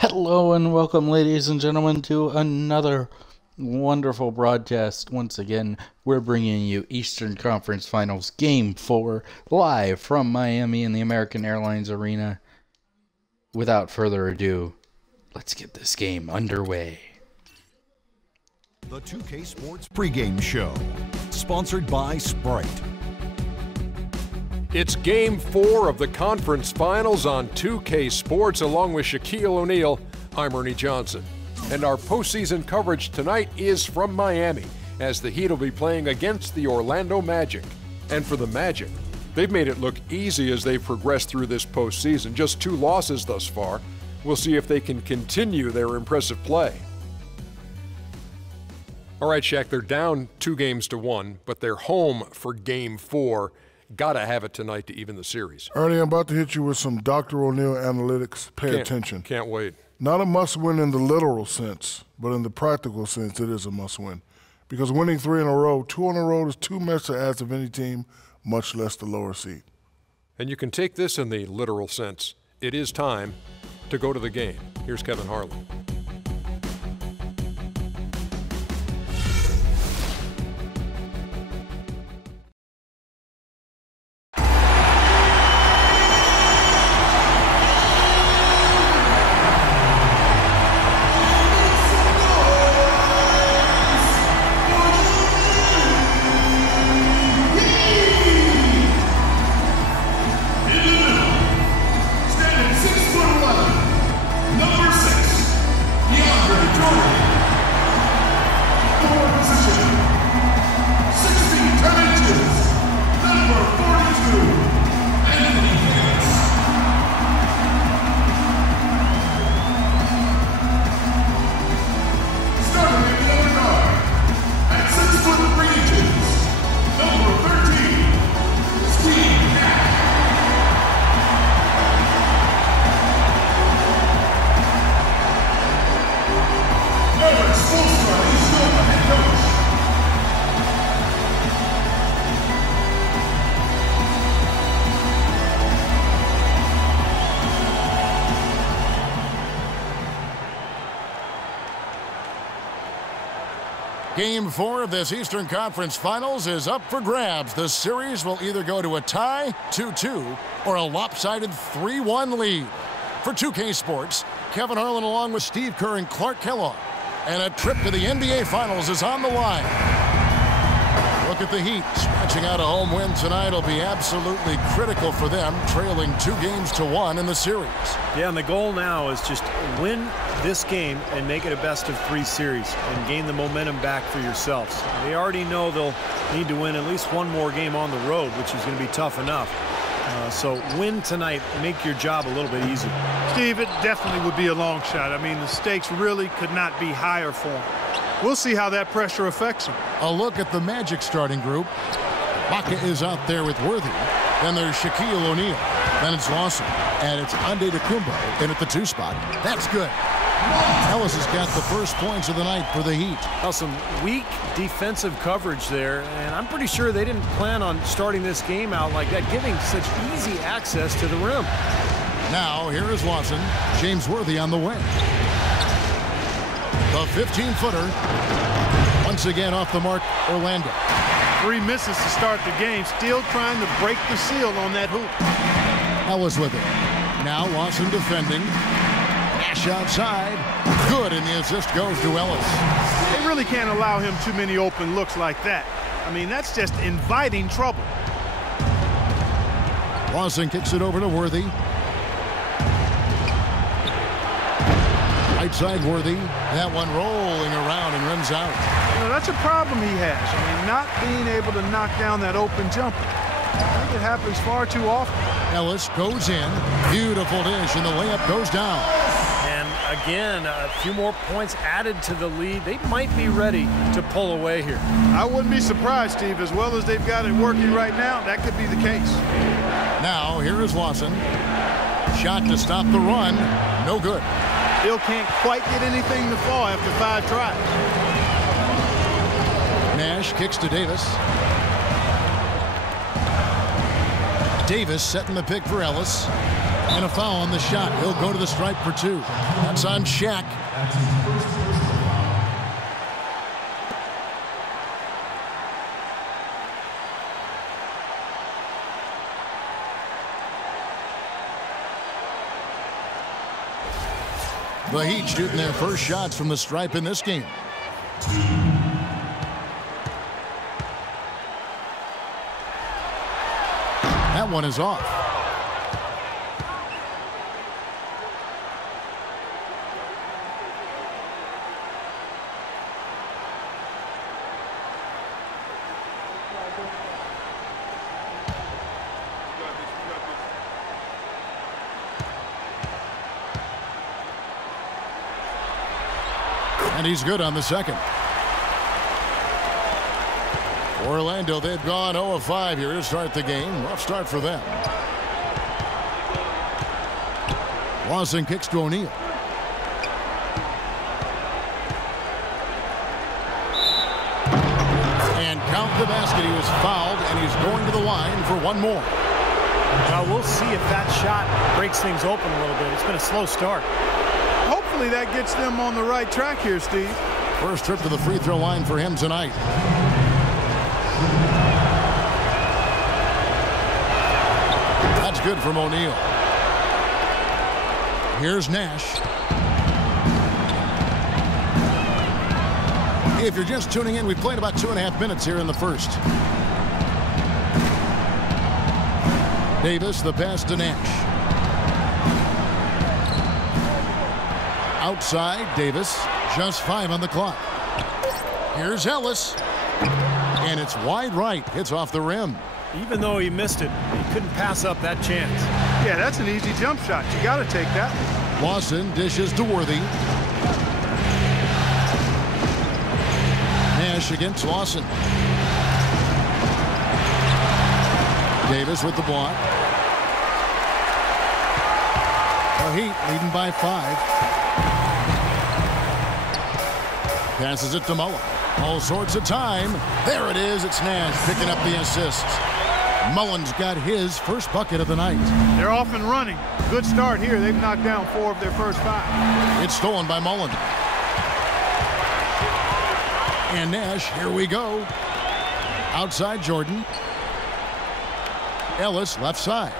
Hello and welcome, ladies and gentlemen, to another wonderful broadcast. Once again, we're bringing you Eastern Conference Finals Game 4 live from Miami in the American Airlines Arena. Without further ado, let's get this game underway. The 2K Sports pregame show, sponsored by Sprite. It's Game 4 of the Conference Finals on 2K Sports, along with Shaquille O'Neal. I'm Ernie Johnson. And our postseason coverage tonight is from Miami, as the Heat will be playing against the Orlando Magic. And for the Magic, they've made it look easy as they've progressed through this postseason. Just 2 losses thus far. We'll see if they can continue their impressive play. All right, Shaq, they're down 2-1, but they're home for Game 4. Gotta have it tonight to even the series. Ernie, I'm about to hit you with some Dr. O'Neal analytics. Pay attention. Can't wait. Not a must-win in the literal sense, but in the practical sense, it is a must-win. Because winning 3 in a row, 2 on the road is too much to ask of any team, much less the lower seed. And you can take this in the literal sense. It is time to go to the game. Here's Kevin Harlan. Game 4 of this Eastern Conference Finals is up for grabs. The series will either go to a tie, 2-2, or a lopsided 3-1 lead. For 2K Sports, Kevin Harlan along with Steve Kerr and Clark Kellogg. And a trip to the NBA Finals is on the line. Look at the Heat. Scratching out a home win tonight will be absolutely critical for them, trailing 2-1 in the series. Yeah, and the goal now is just win this game and make it a best-of-3 series and gain the momentum back for yourselves. They already know they'll need to win at least one more game on the road, which is going to be tough enough. So win tonight, make your job a little bit easier. Steve, it definitely would be a long shot. I mean, the stakes really could not be higher for them. We'll see how that pressure affects them. A look at the Magic starting group. Baca is out there with Worthy. Then there's Shaquille O'Neal. Then it's Lawson. And it's Antetokounmpo in at the 2 spot. That's good. Ellis has got the first points of the night for the Heat. Well, some weak defensive coverage there, and I'm pretty sure they didn't plan on starting this game out like that, giving such easy access to the rim. Now, here is Lawson. James Worthy on the wing. The 15-footer. Once again off the mark, Orlando. 3 misses to start the game, still trying to break the seal on that hoop. Ellis with it. Now Lawson defending. Nash outside. Good, and the assist goes to Ellis. They really can't allow him too many open looks like that. I mean, that's just inviting trouble. Lawson kicks it over to Worthy. Right side Worthy. That one rolling around and runs out. You know, that's a problem he has. I mean, not being able to knock down that open jumper. I think it happens far too often. Ellis goes in. Beautiful dish, and the layup goes down. And again, a few more points added to the lead. They might be ready to pull away here. I wouldn't be surprised, Steve. As well as they've got it working right now, that could be the case. Now, here is Lawson. Shot to stop the run. No good. Still can't quite get anything to fall after 5 tries. Nash kicks to Davis. Davis setting the pick for Ellis. And a foul on the shot. He'll go to the stripe for 2. That's on Shaq. The Heat shooting their first shots from the stripe in this game. That one is off. And he's good on the second. Orlando, they've gone 0 of 5 here to start the game. Rough start for them. Lawson kicks to O'Neal. And count the basket. He was fouled, and he's going to the line for one more. Well, we'll see if that shot breaks things open a little bit. It's been a slow start. Hopefully that gets them on the right track here, Steve. First trip to the free throw line for him tonight. That's good from O'Neal. Here's Nash. If you're just tuning in, we've played about 2.5 minutes here in the first. Davis, the pass to Nash. Outside, Davis. Just 5 on the clock. Here's Ellis. And it's wide right. Hits off the rim. Even though he missed it, he couldn't pass up that chance. Yeah, that's an easy jump shot. You got to take that. Lawson dishes to Worthy. Nash against Lawson. Davis with the block. The Heat leading by 5. Passes it to Mullen. All sorts of time. There it is. It's Nash picking up the assist. Mullen's got his first bucket of the night. They're off and running. Good start here. They've knocked down 4 of their first 5. It's stolen by Mullen. And Nash, here we go. Outside Jordan. Ellis left side.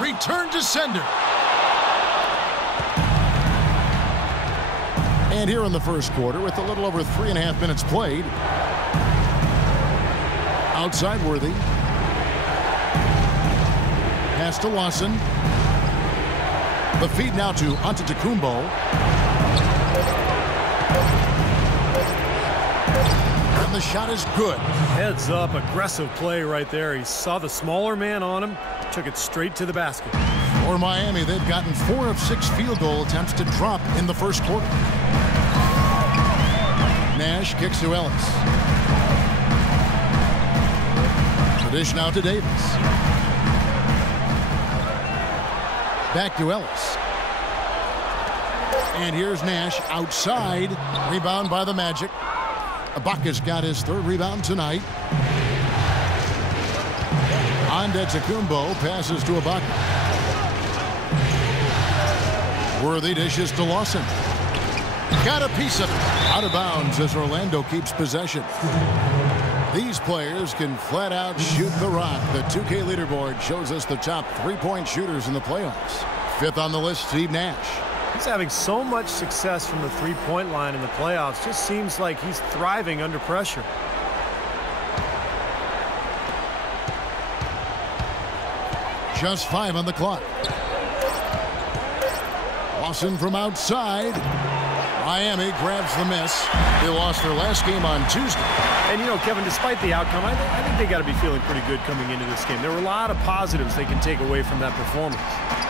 Return to sender. And here in the first quarter, with a little over 3.5 minutes played. Outside Worthy. Pass to Lawson. The feed now to Antetokounmpo. And the shot is good. Heads up, aggressive play right there. He saw the smaller man on him, took it straight to the basket. For Miami, they've gotten 4 of 6 field goal attempts to drop in the first quarter. Nash kicks to Ellis. The dish now to Davis. Back to Ellis. And here's Nash outside. Rebound by the Magic. Ibaka's got his 3rd rebound tonight. Antetokounmpo passes to Ibaka. Worthy dishes to Lawson. Got a piece of it. Out of bounds as Orlando keeps possession. These players can flat out shoot the rock. The 2K leaderboard shows us the top 3-point shooters in the playoffs. 5th on the list, Steve Nash. He's having so much success from the 3-point line in the playoffs. Just seems like he's thriving under pressure. Just 5 on the clock. Lawson from outside. Miami grabs the miss. They lost their last game on Tuesday. And, you know, Kevin, despite the outcome, I think they got to be feeling pretty good coming into this game. There were a lot of positives they can take away from that performance.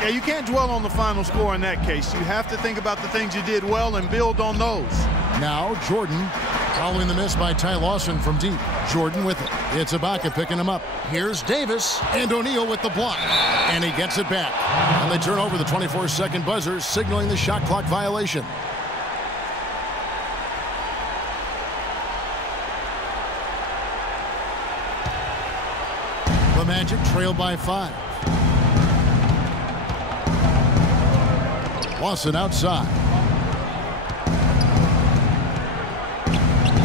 Yeah, you can't dwell on the final score in that case. You have to think about the things you did well and build on those. Now Jordan following the miss by Ty Lawson from deep. Jordan with it. It's Ibaka picking him up. Here's Davis and O'Neal with the block. And he gets it back. And they turn over the 24-second buzzer, signaling the shot clock violation. The Magic trail by 5. Lawson outside.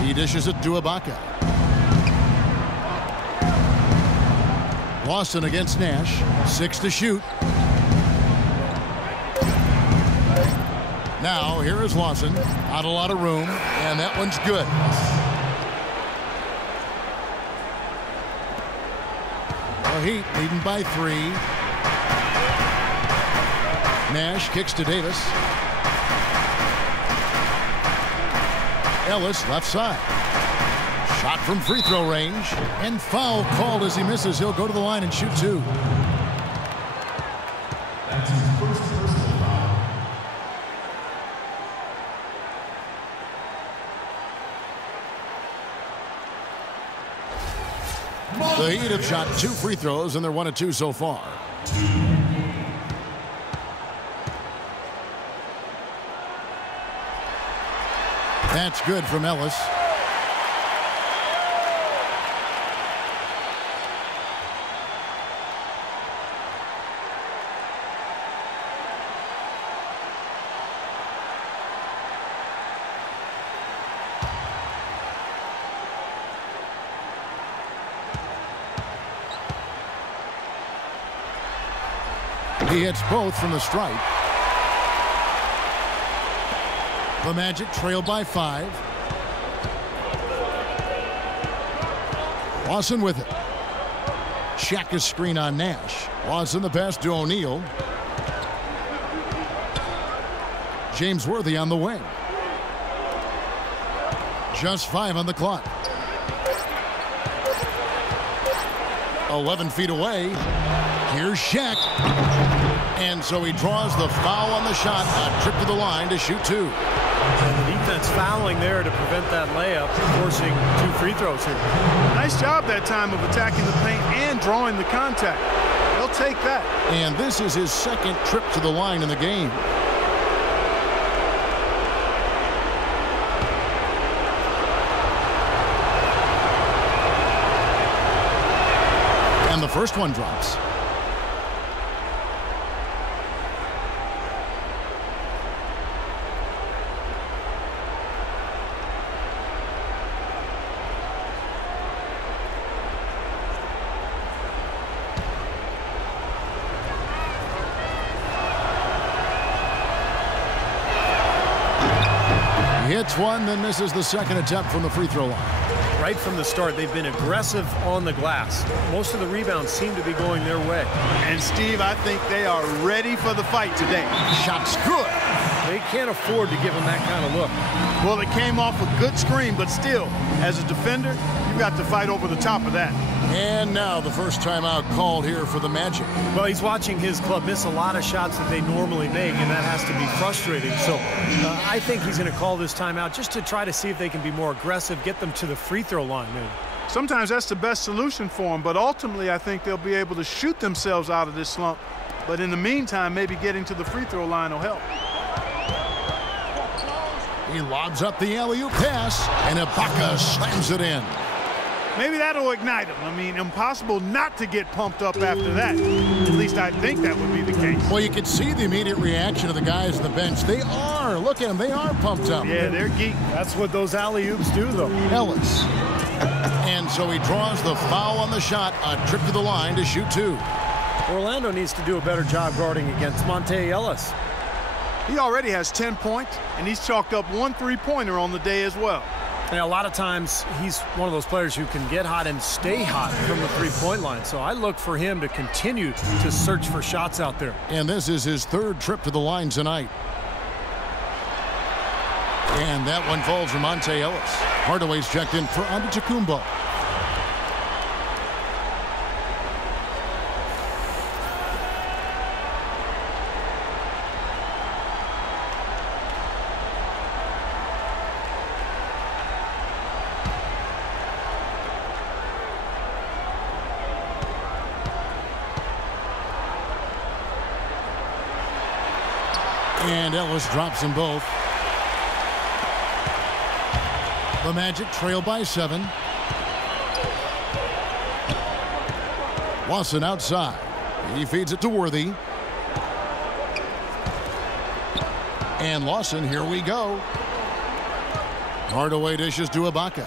He dishes it to Ibaka. Lawson against Nash. 6 to shoot. Now here is Lawson. Not a lot of room, and that one's good. The Heat leading by 3. Nash kicks to Davis. Ellis left side. Shot from free throw range, and foul called as he misses. He'll go to the line and shoot 2. That's his first personal foul. The Heat have shot 2 free throws, and they're 1 of 2 so far. That's good from Ellis. He hits both from the stripe. The Magic trail by 5. Lawson with it. Shaka's screen on Nash. Lawson the pass to O'Neal. James Worthy on the wing. Just 5 on the clock. 11 feet away. Here's Shaq. And so he draws the foul on the shot. A trip to the line to shoot 2. And the defense fouling there to prevent that layup, forcing 2 free throws here. Nice job that time of attacking the paint and drawing the contact. They'll take that. And this is his 2nd trip to the line in the game. And the first one drops. Hits one, then misses the 2nd attempt from the free throw line. Right from the start, they've been aggressive on the glass. Most of the rebounds seem to be going their way. And Steve, I think they are ready for the fight today. Shot's good. They can't afford to give him that kind of look. Well, it came off a good screen, but still, as a defender, you got to fight over the top of that. And now the first timeout called here for the Magic. Well, he's watching his club miss a lot of shots that they normally make, and that has to be frustrating. So I think he's going to call this timeout just to try to see if they can be more aggressive, get them to the free throw line, maybe. Sometimes that's the best solution for them, but ultimately I think they'll be able to shoot themselves out of this slump. But in the meantime, maybe getting to the free throw line will help. He lobs up the alley-oop pass, and Ibaka slams it in. Maybe that'll ignite him. I mean, impossible not to get pumped up after that. At least I think that would be the case. Well, you can see the immediate reaction of the guys on the bench. They are. Look at them. They are pumped up. Yeah, they're geek. That's what those alley-oops do, though. Ellis. And so he draws the foul on the shot. A trip to the line to shoot 2. Orlando needs to do a better job guarding against Monte Ellis. He already has 10 points, and he's chalked up 1 3-pointer on the day as well. And a lot of times, he's one of those players who can get hot and stay hot from the three-point line. So I look for him to continue to search for shots out there. And this is his 3rd trip to the line tonight. And that one falls for Monte Ellis. Hardaway's checked in for Antetokounmpo. And Ellis drops them both. The Magic trail by 7. Lawson outside. He feeds it to Worthy. And Lawson, here we go. Hardaway dishes to Ibaka.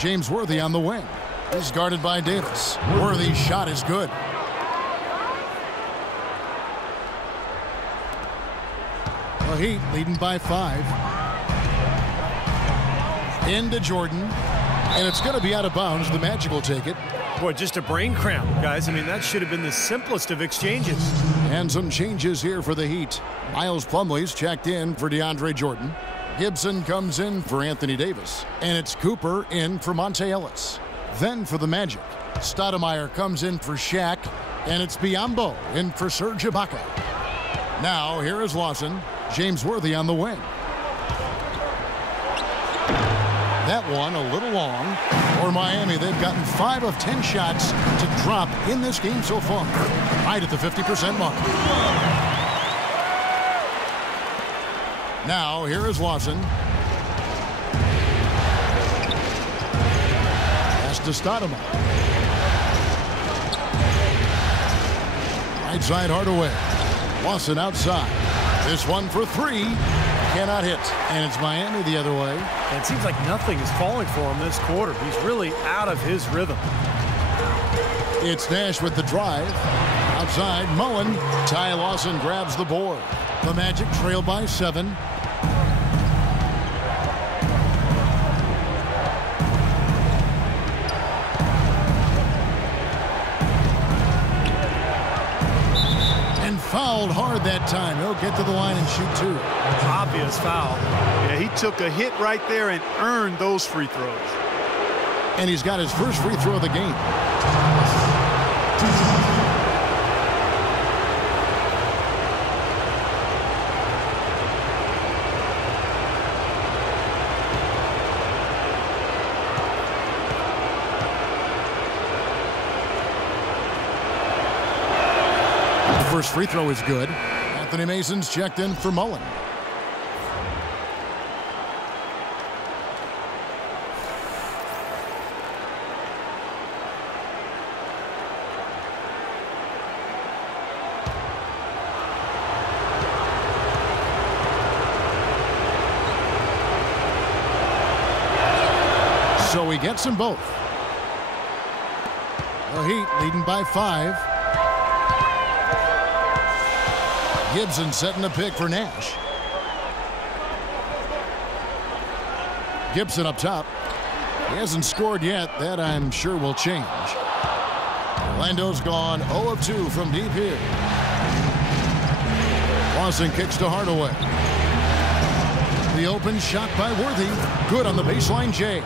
James Worthy on the wing. He's guarded by Davis. Worthy's shot is good. The Heat leading by 5. Into Jordan. And it's going to be out of bounds. The Magic will take it. Boy, just a brain cramp, guys. I mean, that should have been the simplest of exchanges. And some changes here for the Heat. Miles Plumlee's checked in for DeAndre Jordan. Gibson comes in for Anthony Davis. And it's Cooper in for Monte Ellis. Then for the Magic, Stoudemire comes in for Shaq. And it's Biyombo in for Serge Ibaka. Now, here is Lawson. James Worthy on the wing. That one a little long. For Miami, they've gotten 5 of 10 shots to drop in this game so far. Right at the 50% mark. Now, here is Lawson. Pass to Stoudemire. Right side Hardaway. Lawson outside. This one for 3. Cannot hit. And it's Miami the other way. And it seems like nothing is falling for him this quarter. He's really out of his rhythm. It's Nash with the drive. Outside, Mullen. Ty Lawson grabs the board. The Magic trail by 7. Fouled hard that time. He'll get to the line and shoot 2. Obvious foul. Yeah, he took a hit right there and earned those free throws. And he's got his first free throw of the game. First free throw is good. Anthony Mason's checked in for Mullen. So he gets them both. The Heat leading by 5. Gibson setting the pick for Nash. Gibson up top. He hasn't scored yet. That I'm sure will change. Orlando's gone 0 of 2 from deep here. Lawson kicks to Hardaway. The open shot by Worthy. Good on the baseline, Jay.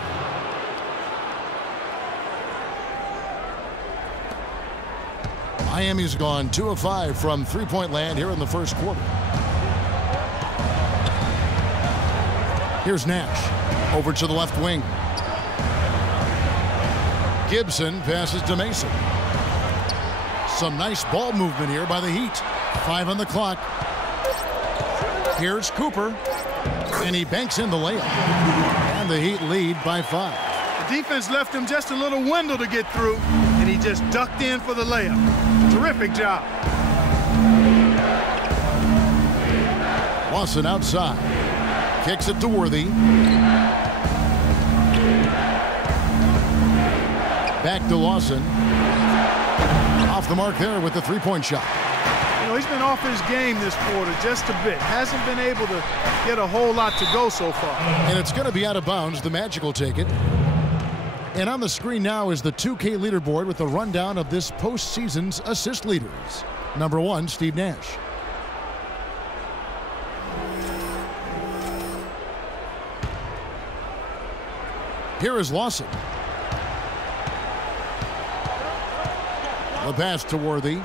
Miami's gone 2 of 5 from three-point land here in the first quarter. Here's Nash over to the left wing. Gibson passes to Mason. Some nice ball movement here by the Heat. 5 on the clock. Here's Cooper. And he banks in the layup. And the Heat lead by 5. The defense left him just a little window to get through, and he just ducked in for the layup. Terrific job. Lawson outside. Kicks it to Worthy. Back to Lawson. Off the mark there with the three-point shot. You know, he's been off his game this quarter just a bit. Hasn't been able to get a whole lot to go so far. And it's going to be out of bounds. The Magic will take it. And on the screen now is the 2K leaderboard with a rundown of this postseason's assist leaders. Number 1, Steve Nash. Here is Lawson. The pass to Worthy.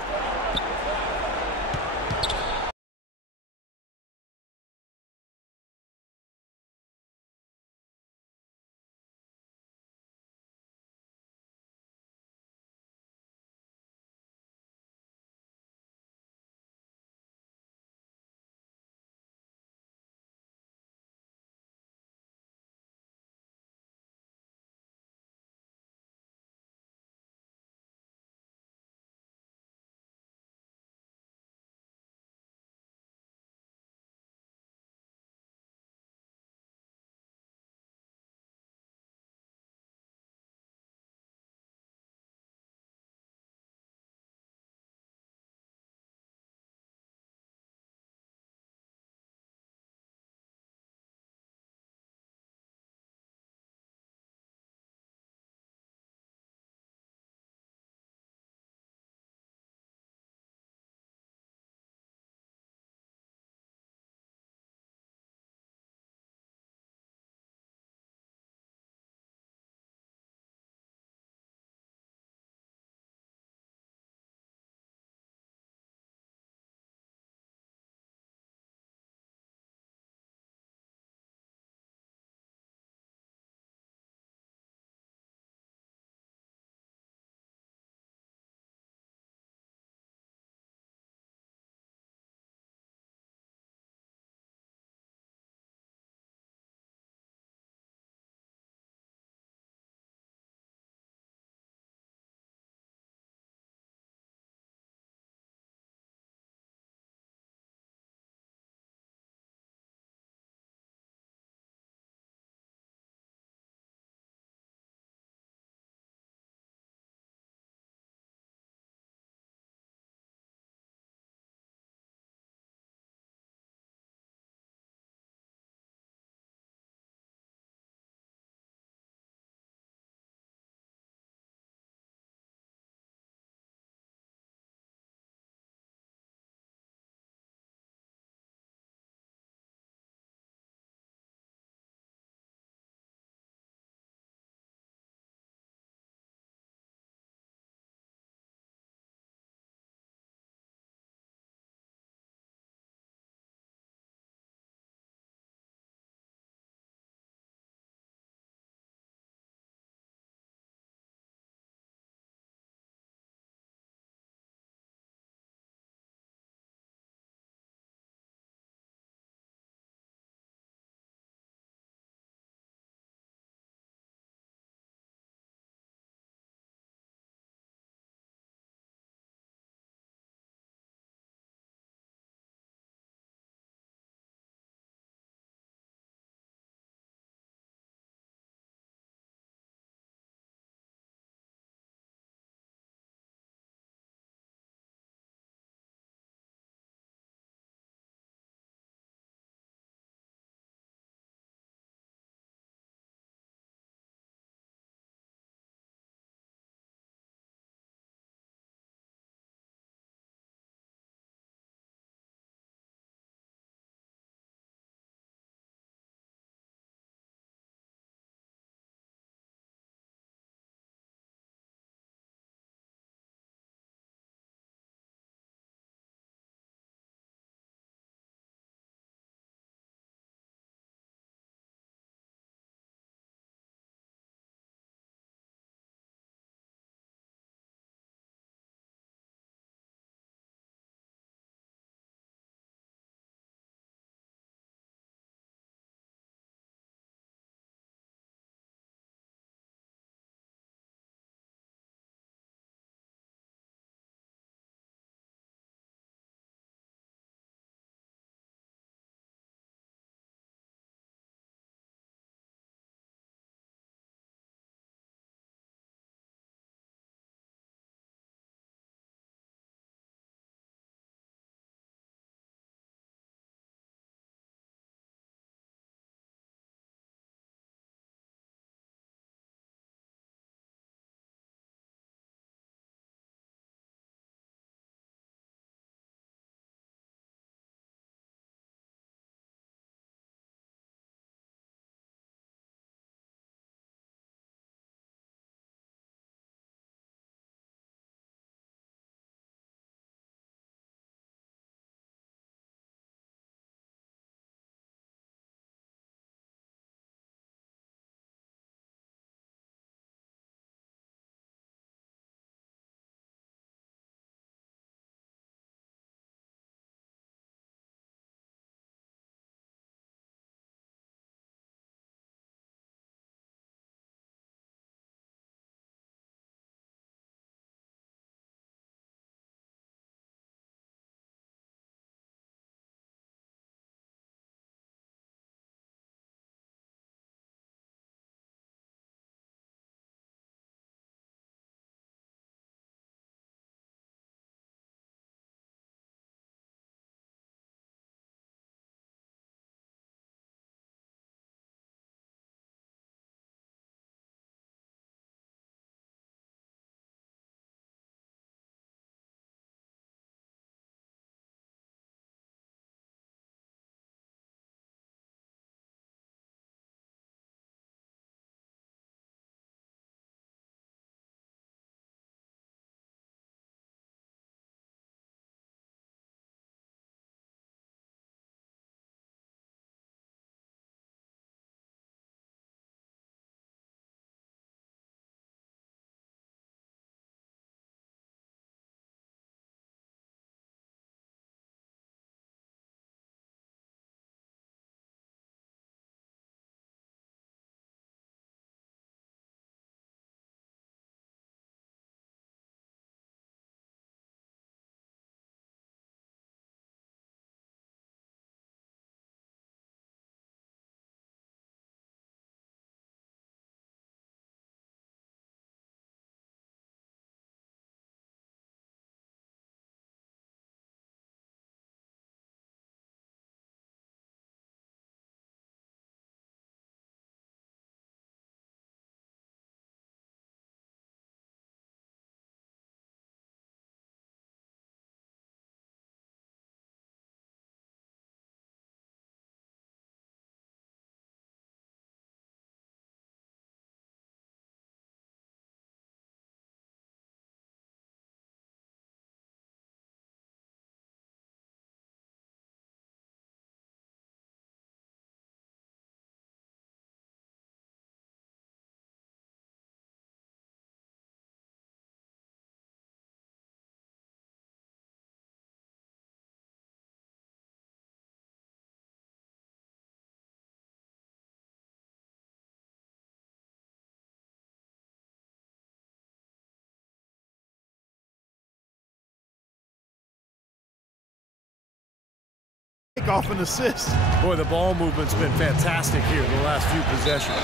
off an assist. Boy, the ball movement's been fantastic here the last few possessions.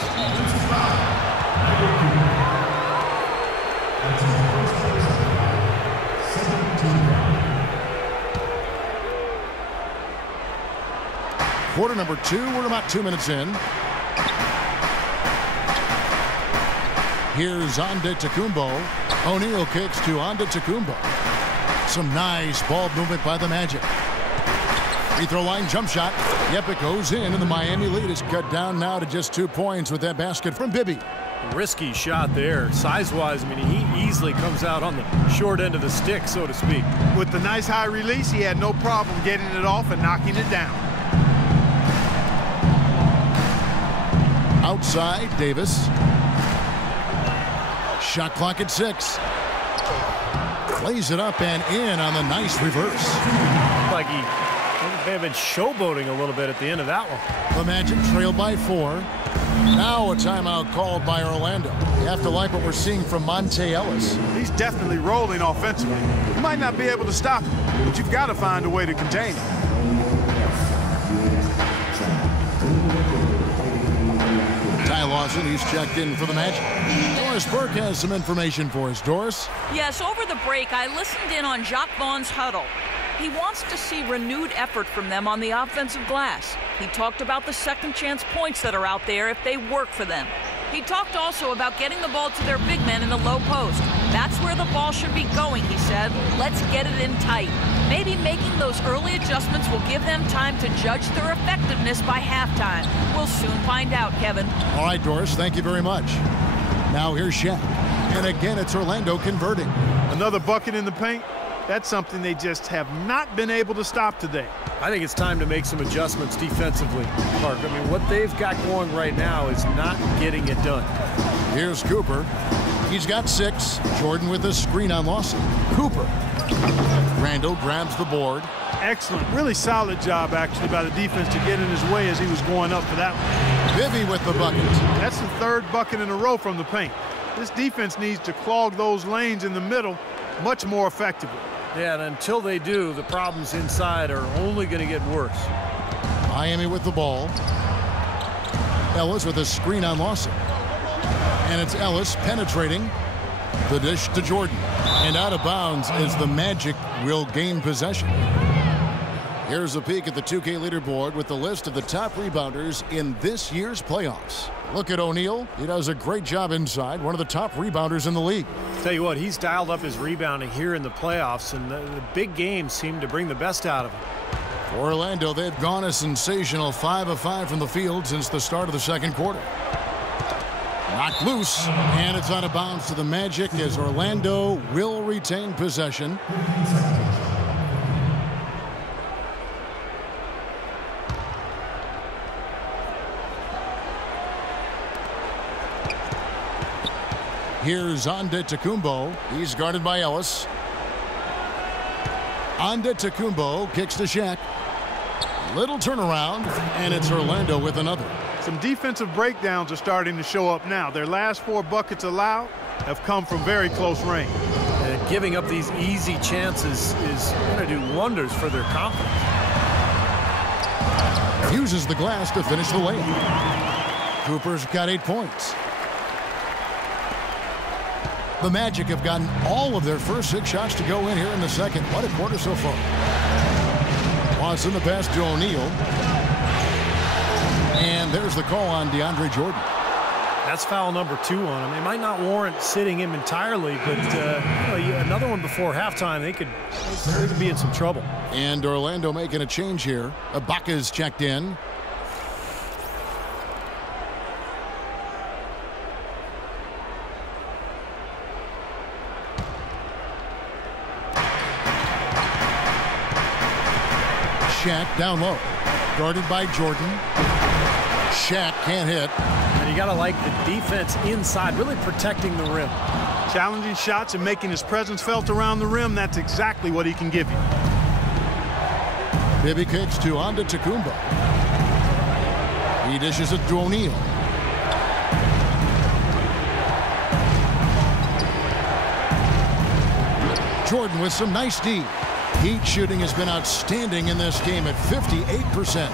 Quarter number 2, we're about 2 minutes in. Here's Antetokounmpo. O'Neal kicks to Antetokounmpo. Some nice ball movement by the Magic. Free throw line jump shot. Yep, it goes in, and the Miami lead is cut down now to just 2 points with that basket from Bibby. Risky shot there. Size-wise, I mean, he easily comes out on the short end of the stick, so to speak. With the nice high release, he had no problem getting it off and knocking it down. Outside, Davis. Shot clock at 6. Plays it up and in on the nice reverse. Like he may have been showboating a little bit at the end of that one. The Magic trail by 4. Now a timeout called by Orlando. You have to like what we're seeing from Monte Ellis. He's definitely rolling offensively. You might not be able to stop him, but you've got to find a way to contain him. Ty Lawson, he's checked in for the Magic. Doris Burke has some information for us. Doris? Yes, over the break, I listened in on Jacques Vaughn's huddle. He wants to see renewed effort from them on the offensive glass. He talked about the second chance points that are out there if they work for them. He talked also about getting the ball to their big men in the low post. That's where the ball should be going, he said. Let's get it in tight. Maybe making those early adjustments will give them time to judge their effectiveness by halftime. We'll soon find out, Kevin. All right, Doris, thank you very much. Now here's Shaq. And again, it's Orlando converting. Another bucket in the paint. That's something they just have not been able to stop today. I think it's time to make some adjustments defensively, Clark. I mean, what they've got going right now is not getting it done. Here's Cooper. He's got 6. Jordan with a screen on Lawson. Cooper. Randall grabs the board. Excellent. Really solid job, actually, by the defense to get in his way as he was going up for that one. Bibby with the bucket. That's the 3rd bucket in a row from the paint. This defense needs to clog those lanes in the middle much more effectively. Yeah, and until they do, the problems inside are only going to get worse. Miami with the ball. Ellis with a screen on Lawson. And it's Ellis penetrating. The dish to Jordan. And out of bounds as the Magic will gain possession. Here's a peek at the 2K leaderboard with the list of the top rebounders in this year's playoffs. Look at O'Neal. He does a great job inside. One of the top rebounders in the league. Tell you what, he's dialed up his rebounding here in the playoffs, and the big games seem to bring the best out of him. For Orlando, they've gone a sensational 5 of 5 from the field since the start of the second quarter. Knocked loose, and it's out of bounds to the Magic as Orlando will retain possession. Here's Antetokounmpo. He's guarded by Ellis. Antetokounmpo kicks to Shaq. Little turnaround, and it's Orlando with another. Some defensive breakdowns are starting to show up now. Their last 4 buckets allowed have come from very close range. And giving up these easy chances is going to do wonders for their confidence. Uses the glass to finish the layup. Cooper's got 8 points. The Magic have gotten all of their first 6 shots to go in here in the second. What a quarter so far. Watson the pass to O'Neal. And there's the call on DeAndre Jordan. That's foul number 2 on him. It might not warrant sitting him entirely, but another one before halftime, they could be in some trouble. And Orlando making a change here. Ibaka's checked in. Shaq down low. Guarded by Jordan. Shaq can't hit. And you got to like the defense inside, really protecting the rim. Challenging shots and making his presence felt around the rim, that's exactly what he can give you. Bibby kicks to Antetokounmpo. He dishes it to O'Neal. Jordan with some nice D. Heat shooting has been outstanding in this game at 58%.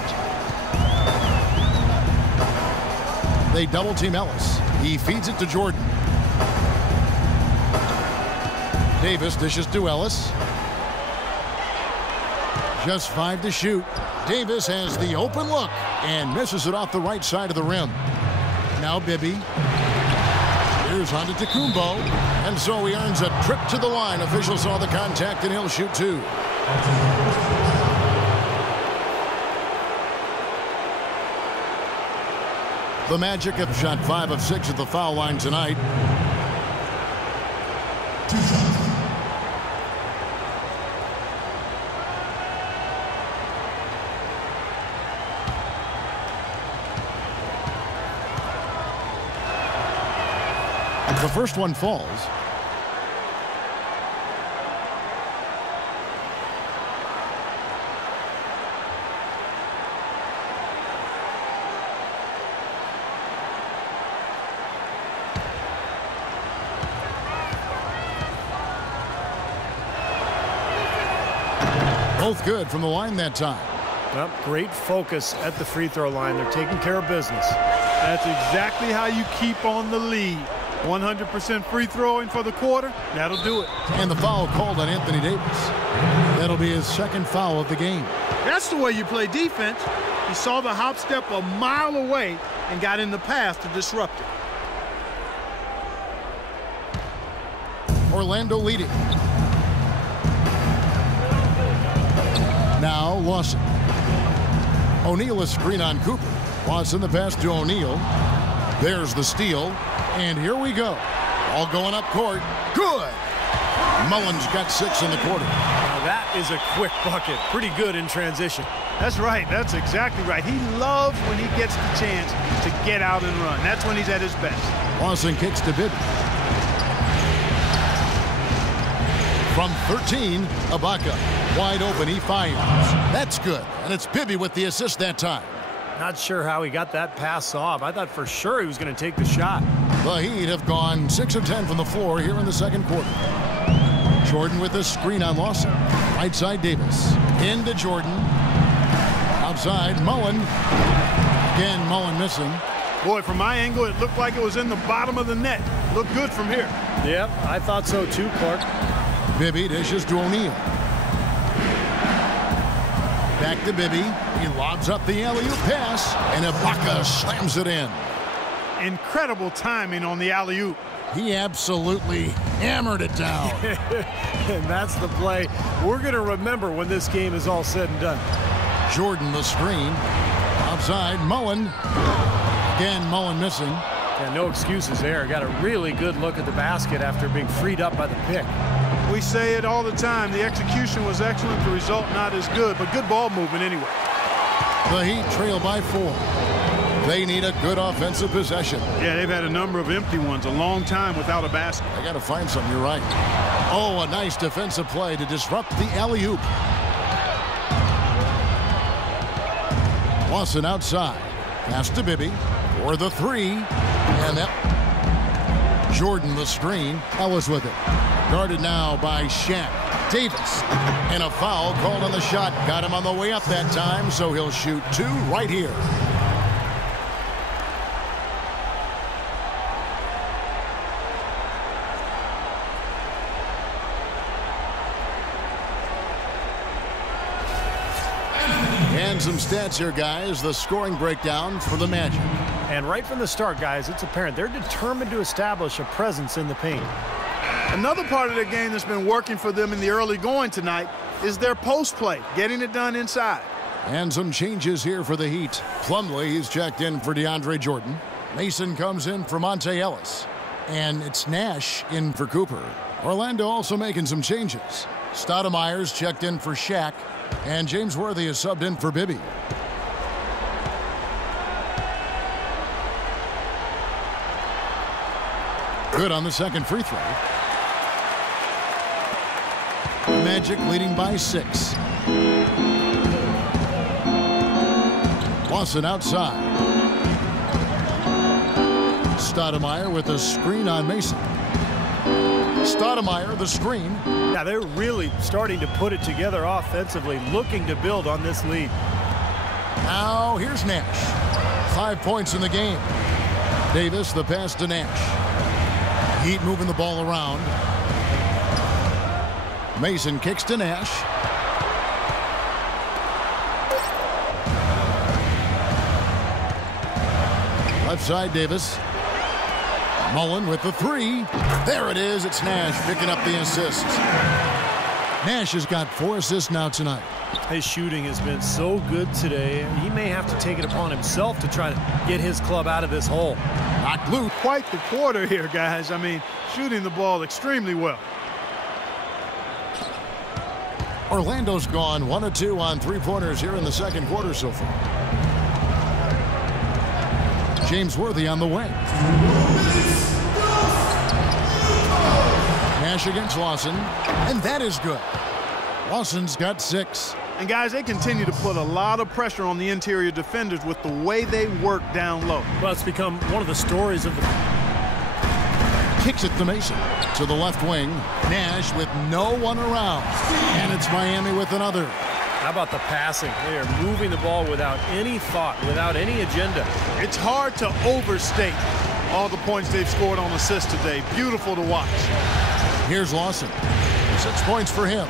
They double team Ellis. He feeds it to Jordan. Davis dishes to Ellis. Just 5 to shoot. Davis has the open look and misses it off the right side of the rim. Now Bibby. Here's Antetokounmpo. And so he earns a trip to the line. Officials saw the contact and he'll shoot 2. The Magic have shot 5 of 6 at the foul line tonight. The first one falls. Both good from the line that time. Well, great focus at the free throw line. They're taking care of business. That's exactly how you keep on the lead. 100% free throwing for the quarter. That'll do it. And the foul called on Anthony Davis. That'll be his second foul of the game. That's the way you play defense. He saw the hop step a mile away and got in the path to disrupt it. Orlando leading. Now Lawson. O'Neal a screen on Cooper. Lawson the pass to O'Neal. There's the steal. And here we go. All going up court. Good. Mullins got 6 in the quarter. Now that is a quick bucket. Pretty good in transition. That's right. That's exactly right. He loves when he gets the chance to get out and run. That's when he's at his best. Lawson kicks to Bibby. From 13, Ibaka. Wide open, he fires. That's good. And it's Bibby with the assist that time. Not sure how he got that pass off. I thought for sure he was going to take the shot. The Heat have gone 6 of 10 from the floor here in the second quarter. Jordan with a screen on Lawson. Right side Davis. Into Jordan. Outside Mullen. Again, Mullen missing. Boy, from my angle, it looked like it was in the bottom of the net. Looked good from here. Yep, I thought so too, Clark. Bibby dishes to O'Neal. Back to Bibby. He lobs up the alley-oop pass, and Ibaka slams it in. Incredible timing on the alley-oop. He absolutely hammered it down. And that's the play we're going to remember when this game is all said and done. Jordan the screen. Outside, Mullen. Again, Mullen missing. Yeah, no excuses there. Got a really good look at the basket after being freed up by the pick. We say it all the time. The execution was excellent. The result not as good, but good ball movement anyway. The Heat trail by 4. They need a good offensive possession. Yeah, they've had a number of empty ones, a long time without a basket. I got to find something. You're right. Oh, a nice defensive play to disrupt the alley-oop. Lawson outside. Pass to Bibby for the 3. And that Jordan the screen. Ellis with it. Guarded now by Shaq. Davis. And a foul called on the shot. Got him on the way up that time, so he'll shoot 2 right here. And some stats here, guys. The scoring breakdown for the Magic. And right from the start, guys, it's apparent they're determined to establish a presence in the paint. Another part of the game that's been working for them in the early going tonight is their post play, getting it done inside. And some changes here for the Heat. Plumlee, he's checked in for DeAndre Jordan. Mason comes in for Monte Ellis. And it's Nash in for Cooper. Orlando also making some changes. Stoudemire's checked in for Shaq. And James Worthy is subbed in for Bibby. Good on the second free throw. Magic leading by 6. Lawson outside. Stoudemire with a screen on Mason. Stoudemire the screen. Yeah, they're really starting to put it together offensively, looking to build on this lead. Now here's Nash. 5 points in the game. Davis, the pass to Nash. Heat moving the ball around. Mason kicks to Nash. Left side, Davis. Mullen with the three. There it is. It's Nash picking up the assist. Nash has got 4 assists now tonight. His shooting has been so good today. He may have to take it upon himself to try to get his club out of this hole. Knocked loose. Quite the quarter here, guys. I mean, shooting the ball extremely well. Orlando's gone 1 of 2 on 3-pointers here in the second quarter so far. James Worthy on the wing. Nash against Lawson, and that is good. Lawson's got 6. And guys, they continue to put a lot of pressure on the interior defenders with the way they work down low. Well, it's become one of the stories of the... Kicks it to Mason. To the left wing. Nash with no one around. And it's Miami with another. How about the passing? They are moving the ball without any thought, without any agenda. It's hard to overstate all the points they've scored on assists today. Beautiful to watch. Here's Lawson. 6 points for him.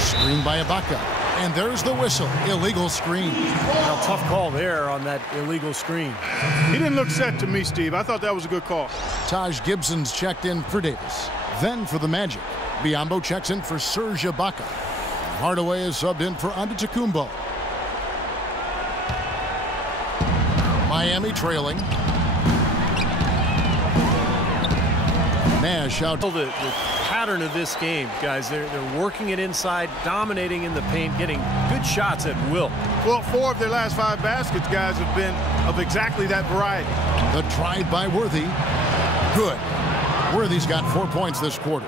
Screen by Ibaka. And there's the whistle. Illegal screen. Well, tough call there on that illegal screen. He didn't look set to me, Steve. I thought that was a good call. Taj Gibson's checked in for Davis. Then for the Magic. Biyombo checks in for Serge Ibaka. Hardaway is subbed in for Antetokounmpo. Miami trailing. Nash out. The pattern of this game, guys, they're working it inside, dominating in the paint, getting good shots at will. Well, 4 of their last 5 baskets, guys, have been of exactly that variety. The drive by Worthy. Good. Worthy's got 4 points this quarter.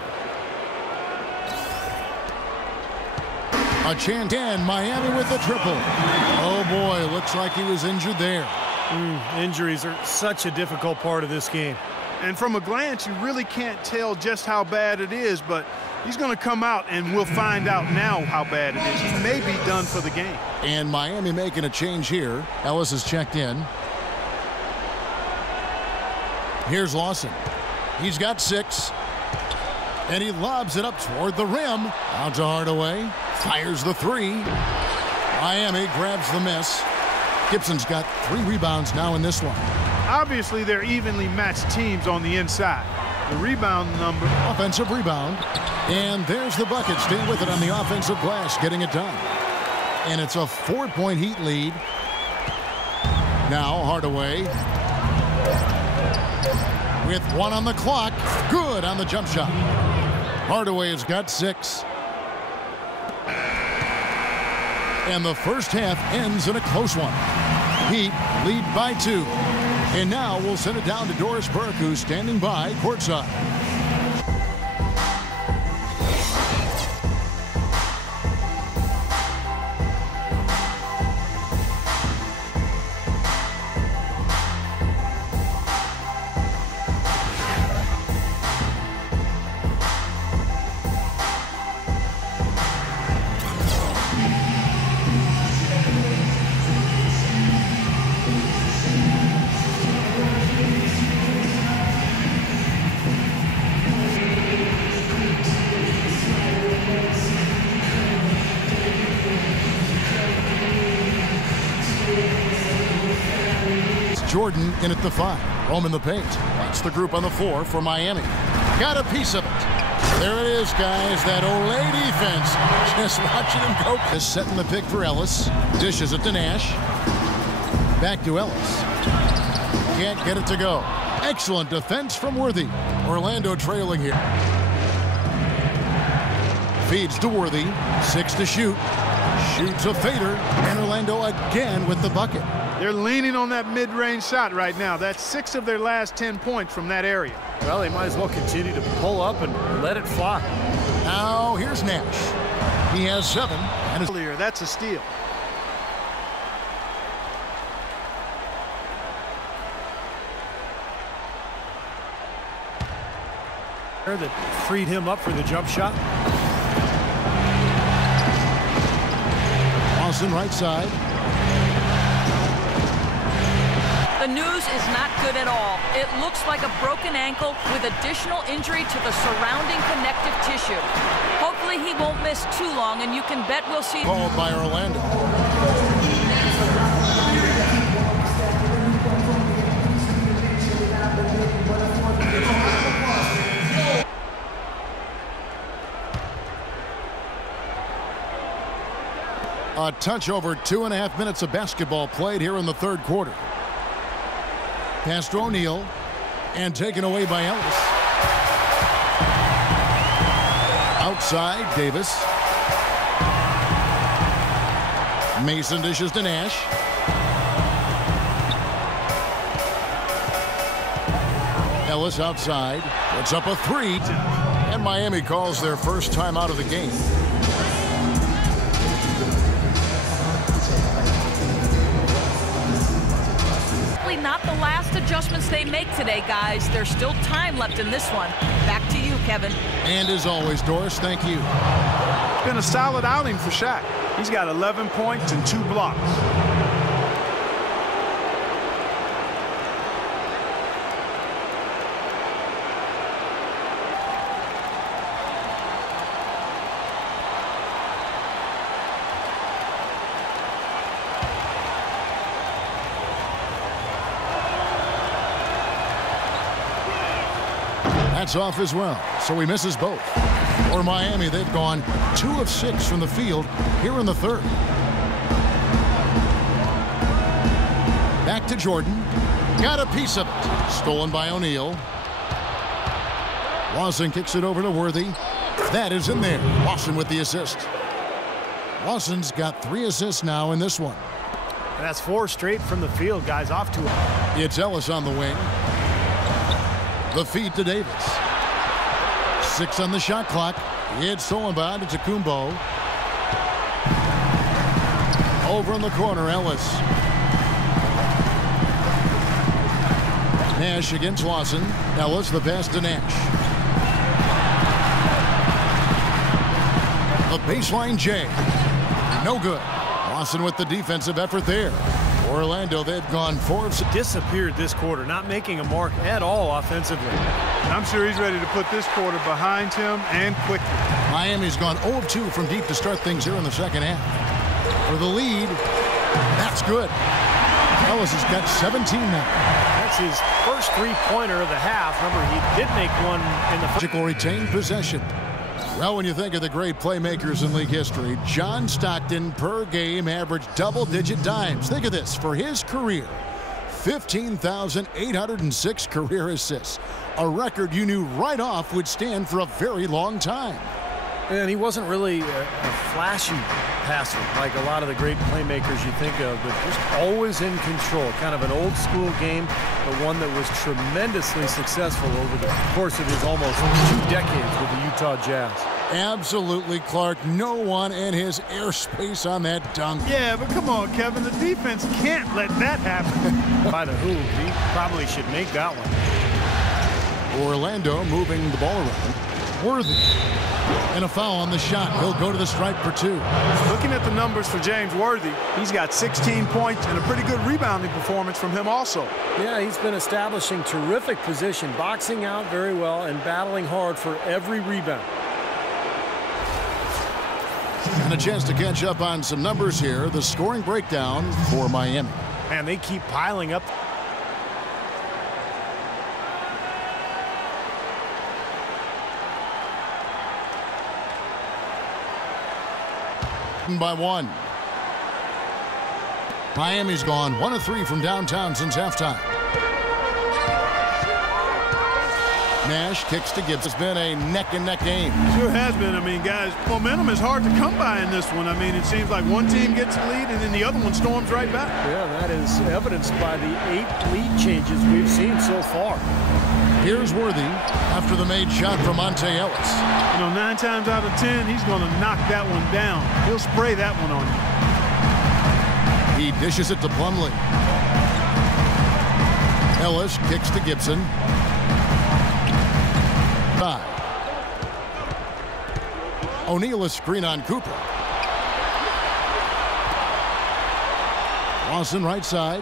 A chance, and Miami with the triple. Oh boy, looks like he was injured there. Injuries are such a difficult part of this game. And from a glance, you really can't tell just how bad it is, but he's going to come out, and we'll find out now how bad it is. He may be done for the game. And Miami making a change here. Ellis is checked in. Here's Lawson. He's got 6. And he lobs it up toward the rim. Out to Hardaway. Fires the 3. Miami grabs the miss. Gibson's got 3 rebounds now in this one. Obviously, they're evenly matched teams on the inside. The rebound number. Offensive rebound. And there's the bucket. Staying with it on the offensive glass, getting it done. And it's a 4-point Heat lead. Now Hardaway. With 1 on the clock. Good on the jump shot. Hardaway has got 6. And the first half ends in a close one. Heat lead by 2. And now we'll send it down to Doris Burke, who's standing by courtside. Jordan in at the 5. Rome in the paint. That's the group on the floor for Miami. Got a piece of it. There it is, guys. That Olay defense. Just watching him go. Just setting the pick for Ellis. Dishes it to Nash. Back to Ellis. Can't get it to go. Excellent defense from Worthy. Orlando trailing here. Feeds to Worthy. 6 to shoot. Shoots a fader. And Orlando again with the bucket. They're leaning on that mid-range shot right now. That's 6 of their last 10 points from that area. Well, they might as well continue to pull up and let it fly. Now here's Nash. He has 7. And Earlier, that's a steal. that freed him up for the jump shot. Lawson right side. The news is not good at all. It looks like a broken ankle with additional injury to the surrounding connective tissue. Hopefully he won't miss too long, and you can bet we'll see. Called by Orlando. A touch over 2.5 minutes of basketball played here in the third quarter. Pass to O'Neal and taken away by Ellis. Outside, Davis. Mason dishes to Nash. Ellis outside. Puts up a three. And Miami calls their first time out of the game. Not the last adjustments they make today, guys. There's still time left in this one. Back to you, Kevin. And as always, Doris, thank you. It's been a solid outing for Shaq. He's got 11 points and 2 blocks. That's off as well, so he misses both. For Miami, they've gone 2 of 6 from the field here in the third. Back to Jordan. Got a piece of it. Stolen by O'Neal. Lawson kicks it over to Worthy. That is in there. Lawson with the assist. Lawson's got 3 assists now in this one. And that's 4 straight from the field, guys. Off to it. It's Ellis on the wing. The feed to Davis. 6 on the shot clock. It's Lba to Kumbo. Over in the corner, Ellis. Nash against Lawson. Ellis, the pass to Nash. The baseline J. No good. Lawson with the defensive effort there. Orlando, they've gone 4 of 6. Disappeared this quarter, not making a mark at all offensively. I'm sure he's ready to put this quarter behind him and quickly. Miami's gone 0 of 2 from deep to start things here in the second half. For the lead, that's good. Ellis has got 17 now. That's his first 3-pointer of the half. Remember, he did make one in the first. Retained possession. Well, when you think of the great playmakers in league history, John Stockton per game averaged double-digit dimes. Think of this. For his career, 15,806 career assists. A record you knew right off would stand for a very long time. And he wasn't really a flashy passer like a lot of the great playmakers you think of, but just always in control. Kind of an old-school game, but one that was tremendously successful over the course of his almost 2 decades with the Utah Jazz. Absolutely, Clark. No one in his airspace on that dunk. Yeah, but come on, Kevin. The defense can't let that happen. By the hoop, he probably should make that one. Orlando moving the ball around. Worthy. And a foul on the shot. He'll go to the stripe for 2. Looking at the numbers for James Worthy, he's got 16 points and a pretty good rebounding performance from him also. Yeah, he's been establishing terrific position, boxing out very well and battling hard for every rebound. And a chance to catch up on some numbers here. The scoring breakdown for Miami. Man, they keep piling up. By 1. Miami's gone 1 of 3 from downtown since halftime. Nash kicks to Gibbs. It's been a neck-and-neck game. Sure has been. I mean, guys, momentum is hard to come by in this one. I mean, it seems like one team gets the lead and then the other one storms right back. Yeah, that is evidenced by the 8 lead changes we've seen so far. Here's Worthy after the made shot from Monte Ellis. You know, 9 times out of 10, he's going to knock that one down. He'll spray that one on you. He dishes it to Plumlee. Ellis kicks to Gibson. 5. O'Neal a screen on Cooper. Lawson right side.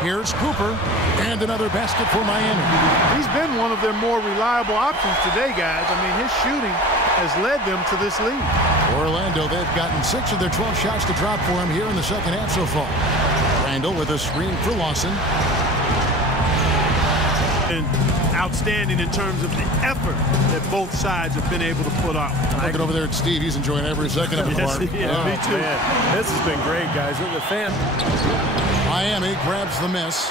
Here's Cooper, and another basket for Miami. He's been one of their more reliable options today, guys. I mean, his shooting has led them to this lead. Orlando, they've gotten 6 of their 12 shots to drop for him here in the second half so far. Randall with a screen for Lawson. And outstanding in terms of the effort that both sides have been able to put out. Looking over there at Steve, he's enjoying every second of it. Yes, Mark. yeah, me too. Man, this has been great, guys. The fan. Miami grabs the miss.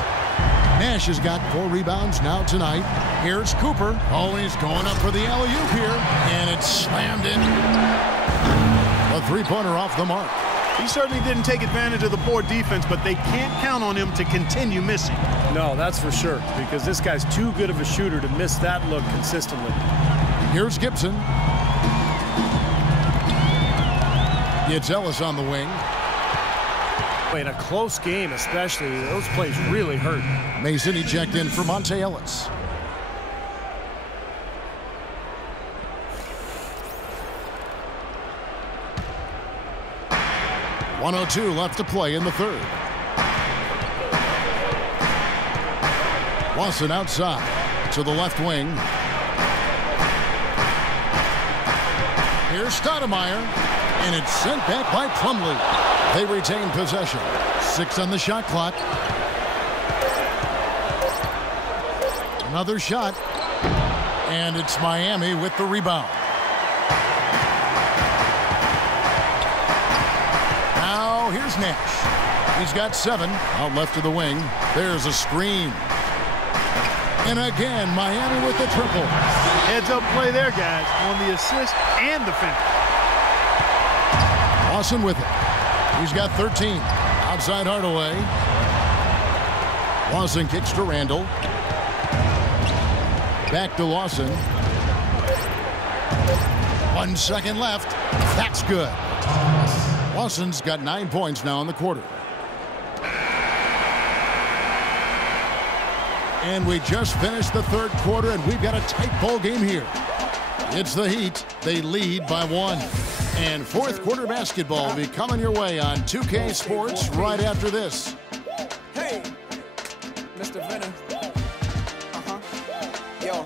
Nash has got 4 rebounds now tonight. Here's Cooper. Oh, he's going up for the alley-oop here, and it's slammed in. A three-pointer off the mark. He certainly didn't take advantage of the poor defense, but they can't count on him to continue missing. No, that's for sure, because this guy's too good of a shooter to miss that look consistently. Here's Gibson. Gets Ellis on the wing. In a close game especially, those plays really hurt. Mason ejected in for Monte Ellis. .102 left to play in the third. Lawson outside to the left wing. Here's Stoudemire, and it's sent back by Plumlee. They retain possession. 6 on the shot clock. Another shot, and it's Miami with the rebound. Now here's Nash. He's got 7 out left of the wing. There's a screen. And again, Miami with the triple. Heads-up play there, guys, on the assist and the finish. Lawson with it. He's got 13. Outside Hardaway. Lawson kicks to Randall. Back to Lawson. 1 second left. That's good. Lawson's got 9 points now in the quarter. And we just finished the third quarter, and we've got a tight ball game here. It's the Heat. They lead by 1. And fourth quarter basketball will be coming your way on 2K Sports right after this. Hey, Mr. Venom. Yo,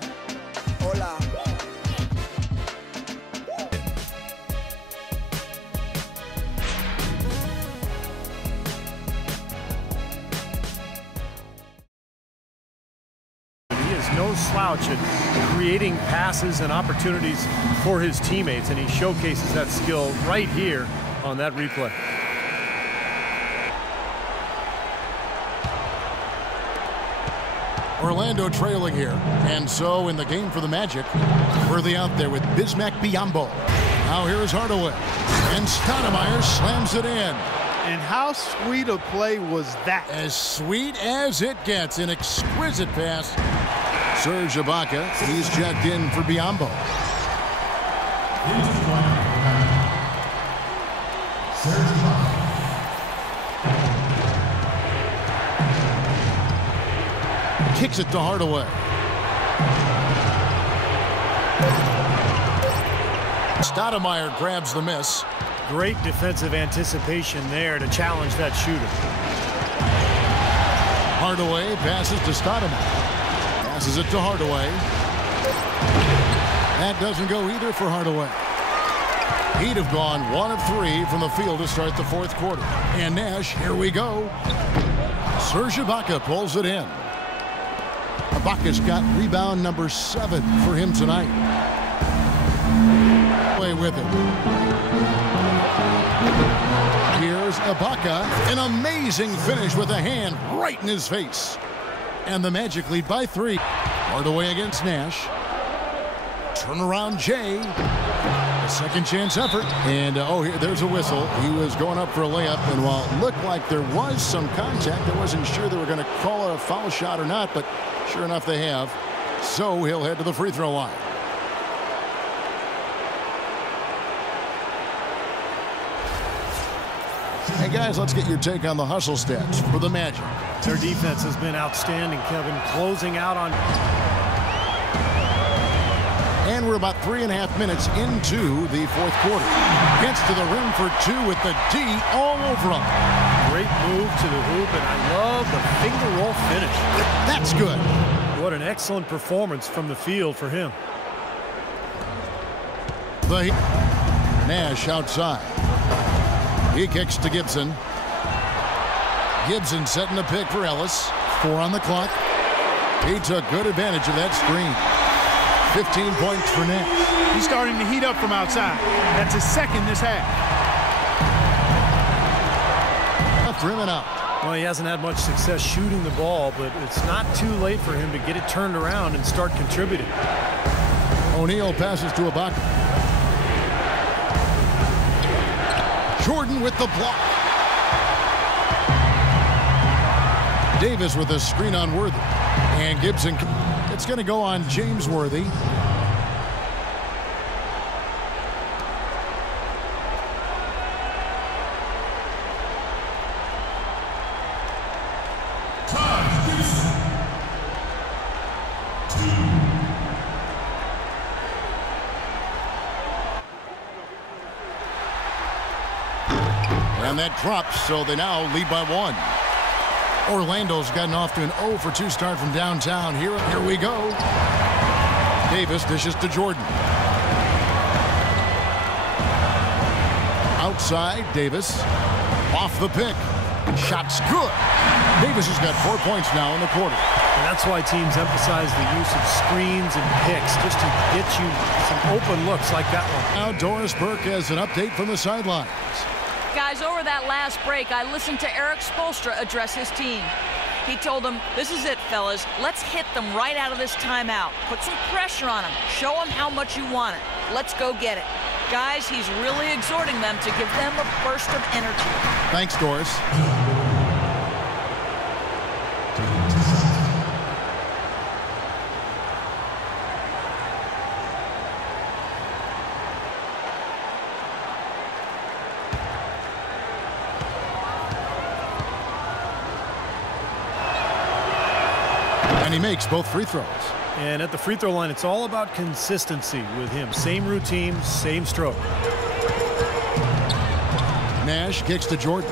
hola. No slouch at creating passes and opportunities for his teammates, and he showcases that skill right here on that replay. Orlando trailing here, and so in the game for the Magic, Worthy out there with Bismack Biyombo. Now here is Hardaway, and Stoudemire slams it in. And how sweet a play was that? As sweet as it gets, an exquisite pass. Serge Ibaka, he's checked in for Biyombo. Kicks it to Hardaway. Stoudemire grabs the miss. Great defensive anticipation there to challenge that shooter. Hardaway passes to Stoudemire. Passes it to Hardaway. That doesn't go either for Hardaway. He'd have gone 1 of 3 from the field to start the fourth quarter. And Nash, here we go. Serge Ibaka pulls it in. Ibaka's got rebound number 7 for him tonight. Play with it. Here's Ibaka. An amazing finish with a hand right in his face. And the Magic lead by 3. Hardaway against Nash. Turnaround Jay. A second chance effort. And here, there's a whistle. He was going up for a layup. And while it looked like there was some contact, I wasn't sure they were going to call it a foul shot or not. But sure enough, they have. So he'll head to the free throw line. Hey guys, let's get your take on the hustle stats for the Magic. Their defense has been outstanding, Kevin, closing out on. And we're about 3.5 minutes into the fourth quarter. Gets to the rim for two with the D all over him. Great move to the hoop, and I love the finger roll finish. That's good. What an excellent performance from the field for him. Nash outside. He kicks to Gibson. Gibson setting the pick for Ellis. 4 on the clock. He took good advantage of that screen. 15 points for Nash. He's starting to heat up from outside. That's his second this half. Rim and out. Well, he hasn't had much success shooting the ball, but it's not too late for him to get it turned around and start contributing. O'Neal passes to Ibaka. Jordan with the block. Davis with a screen on Worthy. And Gibson, it's going to go on James Worthy. And that drops, so they now lead by 1. Orlando's gotten off to an 0 for 2 start from downtown. Here we go. Davis dishes to Jordan. Outside, Davis. Off the pick. Shot's good. Davis has got 4 points now in the quarter. And that's why teams emphasize the use of screens and picks, just to get you some open looks like that one. Now Doris Burke has an update from the sidelines. Guys, over that last break, I listened to Eric Spoelstra address his team. He told them, this is it, fellas. Let's hit them right out of this timeout. Put some pressure on them. Show them how much you want it. Let's go get it. Guys, he's really exhorting them to give them a burst of energy. Thanks, Doris. And he makes both free throws. And at the free throw line, it's all about consistency with him. Same routine, same stroke. Nash kicks to Jordan.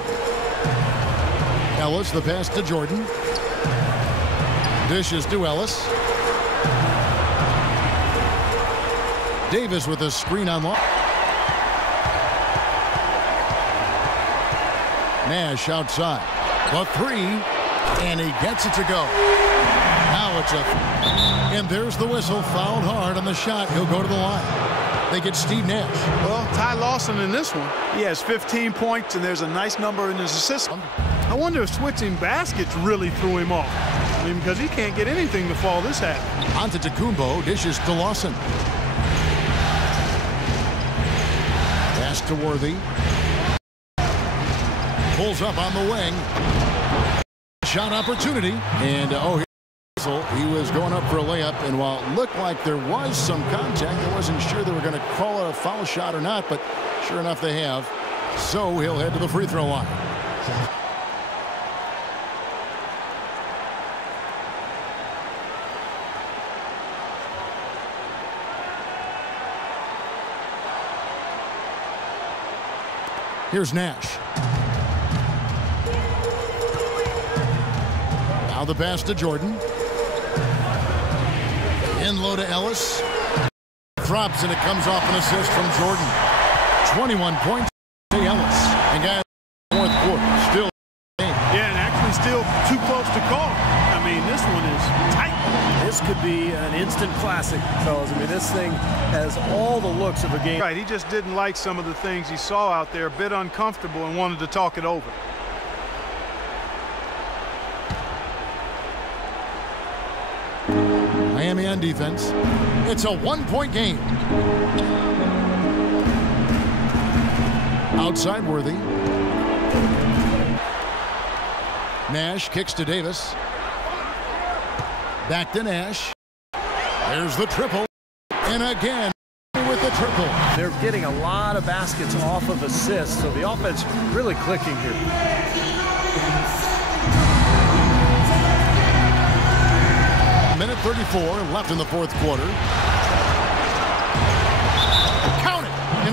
Ellis, the pass to Jordan. Dishes to Ellis. Davis with a screen on lock. Nash outside. The 3, and he gets it to go. Now it's and there's the whistle. Fouled hard on the shot. He'll go to the line. They get Steve Nash. Well, Ty Lawson in this one. He has 15 points, and there's a nice number in his assist. I wonder if switching baskets really threw him off. I mean, because he can't get anything to fall this half. Antetokounmpo dishes to Lawson. Pass to Worthy. Pulls up on the wing. Shot opportunity. And, he was going up for a layup, and while it looked like there was some contact, I wasn't sure they were going to call a foul shot or not, but sure enough they have. So he'll head to the free throw line. Here's Nash. Now the pass to Jordan. In low to Ellis. Drops, and it comes off an assist from Jordan. 21 points to Ellis. And guys, fourth quarter, still game. Yeah, and actually still too close to call. I mean, this one is tight. This could be an instant classic, fellas. I mean, this thing has all the looks of a game. Right, he just didn't like some of the things he saw out there, a bit uncomfortable, and wanted to talk it over. Miami on defense. It's a 1-point game. Outside Worthy. Nash kicks to Davis. Back to Nash. There's the triple. And again with the triple. They're getting a lot of baskets off of assists, so the offense really clicking here. Minute 34 left in the fourth quarter.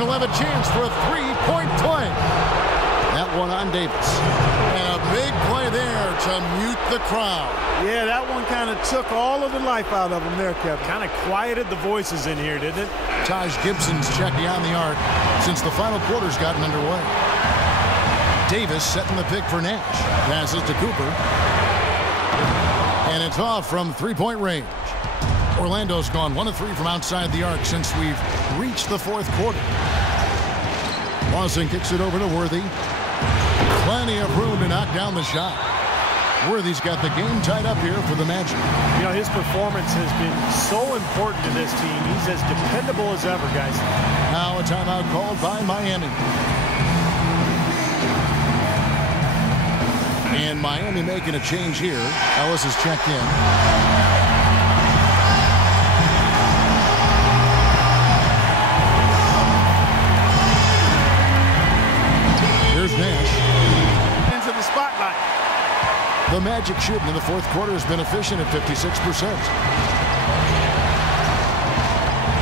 he'll have a chance for a three-point play. That one on Davis. And a big play there to mute the crowd. Yeah, that one kind of took all of the life out of him there, Kevin. Kind of quieted the voices in here, didn't it? Taj Gibson's checked beyond the arc since the final quarter's gotten underway. Davis setting the pick for Nash. Passes to Cooper. And it's off from three-point range. Orlando's gone 1 of 3 from outside the arc since we've reached the fourth quarter. Lawson kicks it over to Worthy. Plenty of room to knock down the shot. Worthy's got the game tied up here for the Magic. You know, his performance has been so important to this team. He's as dependable as ever, guys. Now a timeout called by Miami. And Miami making a change here. Ellis has checked in. Here's Nash. Into the spotlight. The Magic shooting in the fourth quarter has been efficient at 56%.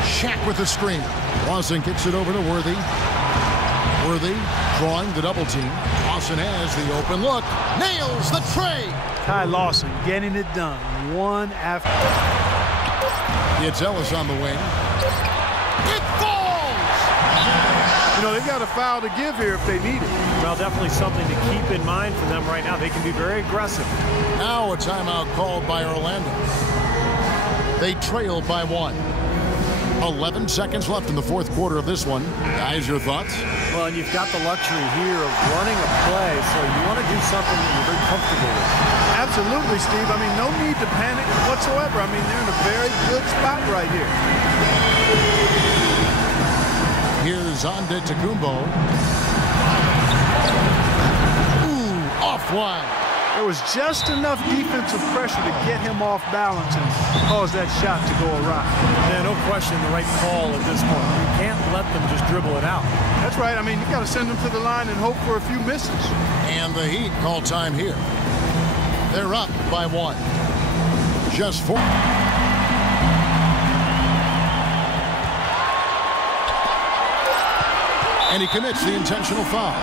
Shaq with the screen. Lawson kicks it over to Worthy. Worthy drawing the double team. Lawson has the open look. Nails the tray. Ty Lawson getting it done. One after. It's Ellis on the wing. It falls! You know, they got a foul to give here if they need it. Well, definitely something to keep in mind for them right now. They can be very aggressive. Now a timeout called by Orlando. They trailed by 1. 11 seconds left in the fourth quarter of this one. Guys, your thoughts? Well, and you've got the luxury here of running a play, so you want to do something that you're very comfortable with. Absolutely, Steve. I mean, no need to panic whatsoever. I mean, they're in a very good spot right here. Here's Antetokounmpo. Ooh, off wide. There was just enough defensive pressure to get him off balance and cause that shot to go awry. Yeah, no question, the right call at this point. You can't let them just dribble it out. That's right. I mean, you got to send them to the line and hope for a few misses. And the Heat call time here. They're up by 1. Just 4. And he commits the intentional foul.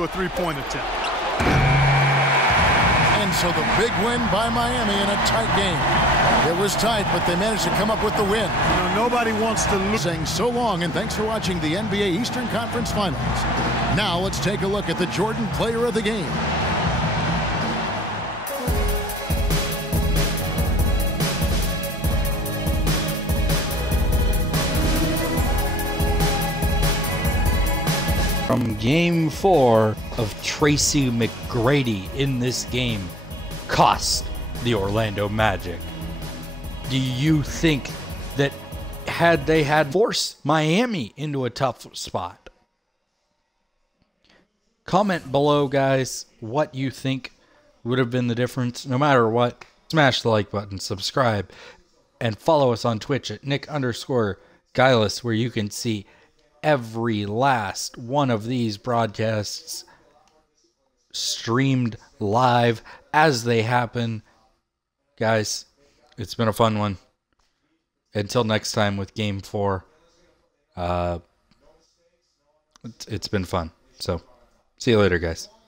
A three-point attempt. And so the big win by Miami in a tight game. It was tight, but they managed to come up with the win. You know, nobody wants to lose. Saying so long, and thanks for watching the NBA Eastern Conference Finals. Now let's take a look at the Jordan Player of the Game. From Game 4 of Tracy McGrady in this game cost the Orlando Magic. Do you think that had they had forced Miami into a tough spot? Comment below, guys, what you think would have been the difference. No matter what, smash the like button, subscribe, and follow us on Twitch at Nick_Guileless, where you can see every last one of these broadcasts streamed live as they happen. Guys, it's been a fun one. Until next time with Game 4, it's been fun. So, see you later, guys.